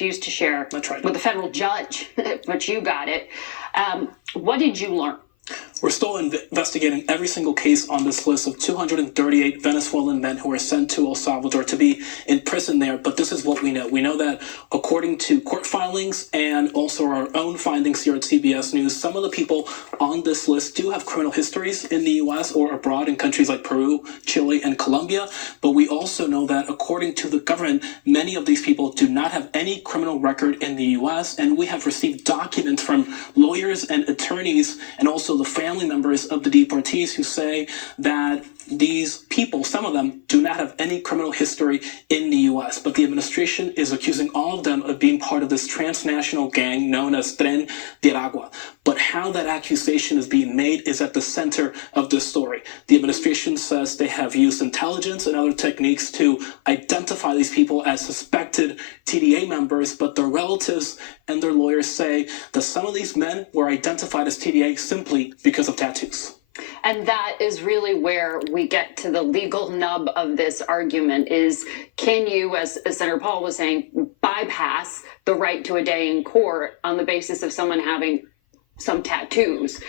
refused to share That's right. with the federal judge, but you got it. What did you learn? We're still investigating every single case on this list of 238 Venezuelan men who were sent to El Salvador to be in prison there. But this is what we know. We know that according to court filings and also our own findings here at CBS News, some of the people on this list do have criminal histories in the U.S. or abroad in countries like Peru, Chile, and Colombia. But we also know that according to the government, many of these people do not have any criminal record in the U.S. And we have received documents from lawyers and attorneys and also the family members of the deportees who say that these people, some of them, do not have any criminal history in the U.S., but the administration is accusing all of them of being part of this transnational gang known as Tren de Aragua. But how that accusation is being made is at the center of this story. The administration says they have used intelligence and other techniques to identify these people as suspected TDA members, but their relatives and their lawyers say that some of these men were identified as TDA simply because of tattoos. And that is really where we get to the legal nub of this argument is, can you, as Senator Paul was saying, bypass the right to a day in court on the basis of someone having some tattoos?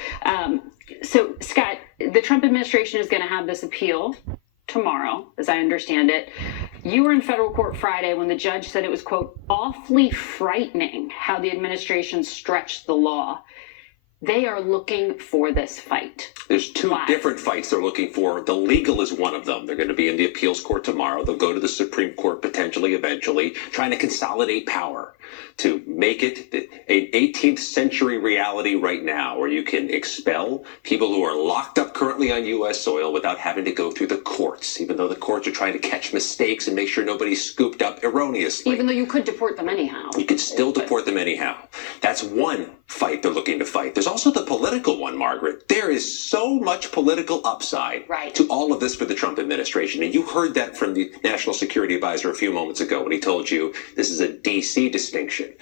So, Scott, the Trump administration is going to have this appeal tomorrow, as I understand it. You were in federal court Friday when the judge said it was, quote, awfully frightening how the administration stretched the law. They are looking for this fight. There's two different fights they're looking for. The legal is one of them. They're going to be in the appeals court tomorrow. They'll go to the Supreme Court potentially, eventually, trying to consolidate power to make it an 18th century reality right now where you can expel people who are locked up currently on U.S. soil without having to go through the courts, even though the courts are trying to catch mistakes and make sure nobody's scooped up erroneously. Even though you could deport them anyhow. You could still deport them anyhow. That's one fight they're looking to fight. There's also the political one, Margaret. There is so much political upside to all of this for the Trump administration. And you heard that from the National Security Advisor a few moments ago when he told you this is a D.C. distinction,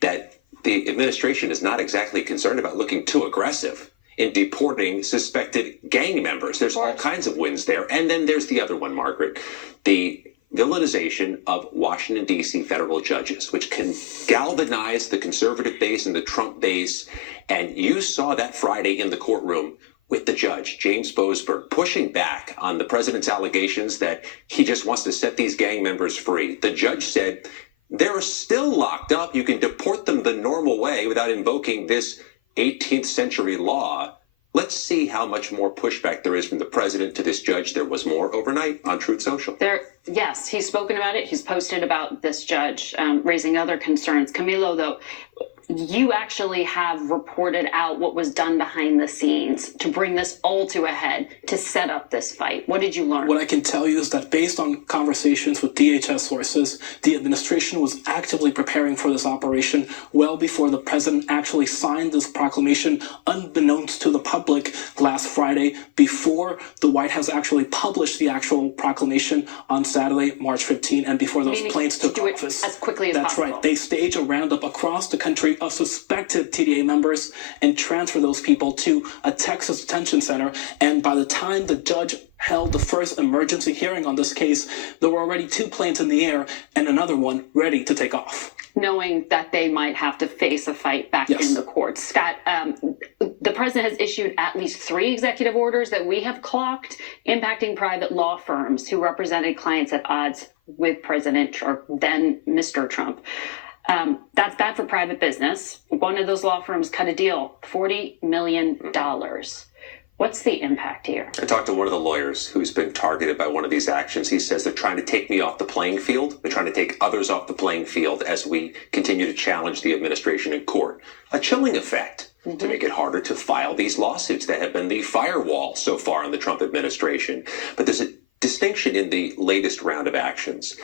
that the administration is not exactly concerned about looking too aggressive in deporting suspected gang members. There's all kinds of wins there. And then there's the other one, Margaret, the villainization of Washington, D.C. federal judges, which can galvanize the conservative base and the Trump base. And you saw that Friday in the courtroom with the judge, James Boasberg, pushing back on the president's allegations that he just wants to set these gang members free. The judge said, they're still locked up. You can deport them the normal way without invoking this 18th century law. Let's see how much more pushback there is from the president to this judge. There was more overnight on Truth Social. Yes, he's spoken about it. He's posted about this judge raising other concerns. Camilo, though, you actually have reported out what was done behind the scenes to bring this all to a head, to set up this fight. What did you learn? What I can tell you is that based on conversations with DHS sources, the administration was actively preparing for this operation well before the president actually signed this proclamation, unbeknownst to the public last Friday, before the White House actually published the actual proclamation on Saturday, March 15, and before those planes took office. As quickly as possible. That's right. They staged a roundup across the country of suspected TDA members and transfer those people to a Texas detention center. And by the time the judge held the first emergency hearing on this case, there were already 2 planes in the air and another one ready to take off. Knowing that they might have to face a fight back in the courts. Scott, the president has issued at least 3 executive orders that we have clocked impacting private law firms who represented clients at odds with President or then Mr. Trump. That's bad for private business. One of those law firms cut a deal, $40 million. What's the impact here? I talked to one of the lawyers who's been targeted by one of these actions. He says they're trying to take me off the playing field. They're trying to take others off the playing field as we continue to challenge the administration in court. A chilling effect to make it harder to file these lawsuits that have been the firewall so far in the Trump administration. But there's a distinction in the latest round of actions,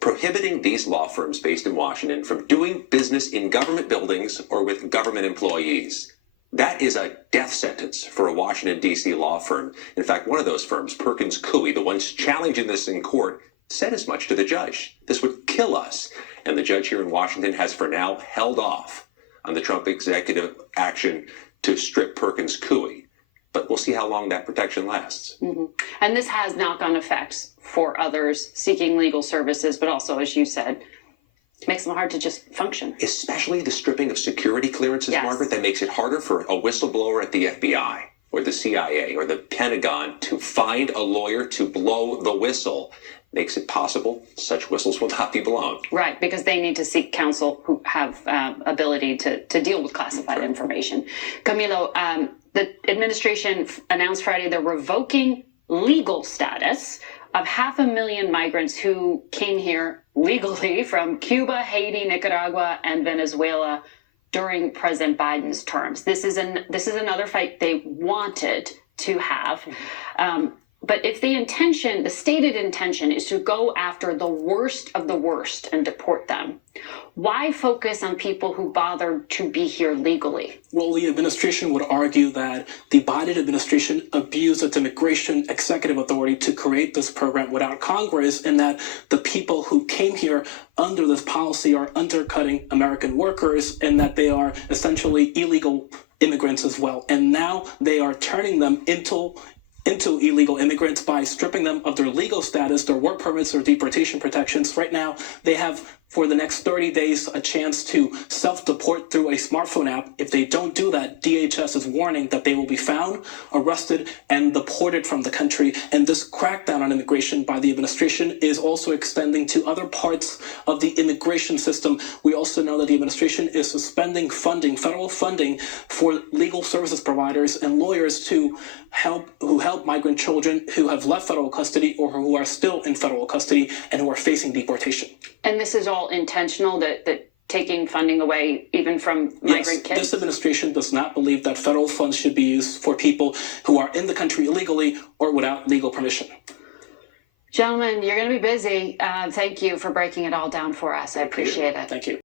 prohibiting these law firms based in Washington from doing business in government buildings or with government employees. That is a death sentence for a Washington, D.C. law firm. In fact, one of those firms, Perkins Coie, the ones challenging this in court, said as much to the judge. This would kill us. And the judge here in Washington has for now held off on the Trump executive action to strip Perkins Coie. But we'll see how long that protection lasts. And this has knock-on effects for others seeking legal services, but also, as you said, Makes them hard to just function. Especially the stripping of security clearances, Yes. Margaret, that makes it harder for a whistleblower at the FBI or the CIA or the Pentagon to find a lawyer to blow the whistle. Makes it possible such whistles will not be blown. Right, because they need to seek counsel who have ability to deal with classified information. Camilo, the administration announced Friday they're revoking legal status of 500,000 migrants who came here legally from Cuba, Haiti, Nicaragua, and Venezuela during President Biden's terms. This is another fight they wanted to have. But if the stated intention is to go after the worst of the worst and deport them, why focus on people who bothered to be here legally? Well, the administration would argue that the Biden administration abused its immigration executive authority to create this program without Congress, and that the people who came here under this policy are undercutting American workers, and that they are essentially illegal immigrants as well. And now they are turning them into illegal immigrants by stripping them of their legal status, their work permits, their deportation protections. Right now, they have, for the next 30 days, a chance to self-deport through a smartphone app. If they don't do that, DHS is warning that they will be found, arrested, and deported from the country. And this crackdown on immigration by the administration is also extending to other parts of the immigration system. We also know that the administration is suspending funding, federal funding, for legal services providers and lawyers who help migrant children who have left federal custody or who are still in federal custody and who are facing deportation. And this is all intentional, that taking funding away even from migrant kids? This administration does not believe that federal funds should be used for people who are in the country illegally or without legal permission. Gentlemen, you're going to be busy. Thank you for breaking it all down for us. I appreciate it. Thank you.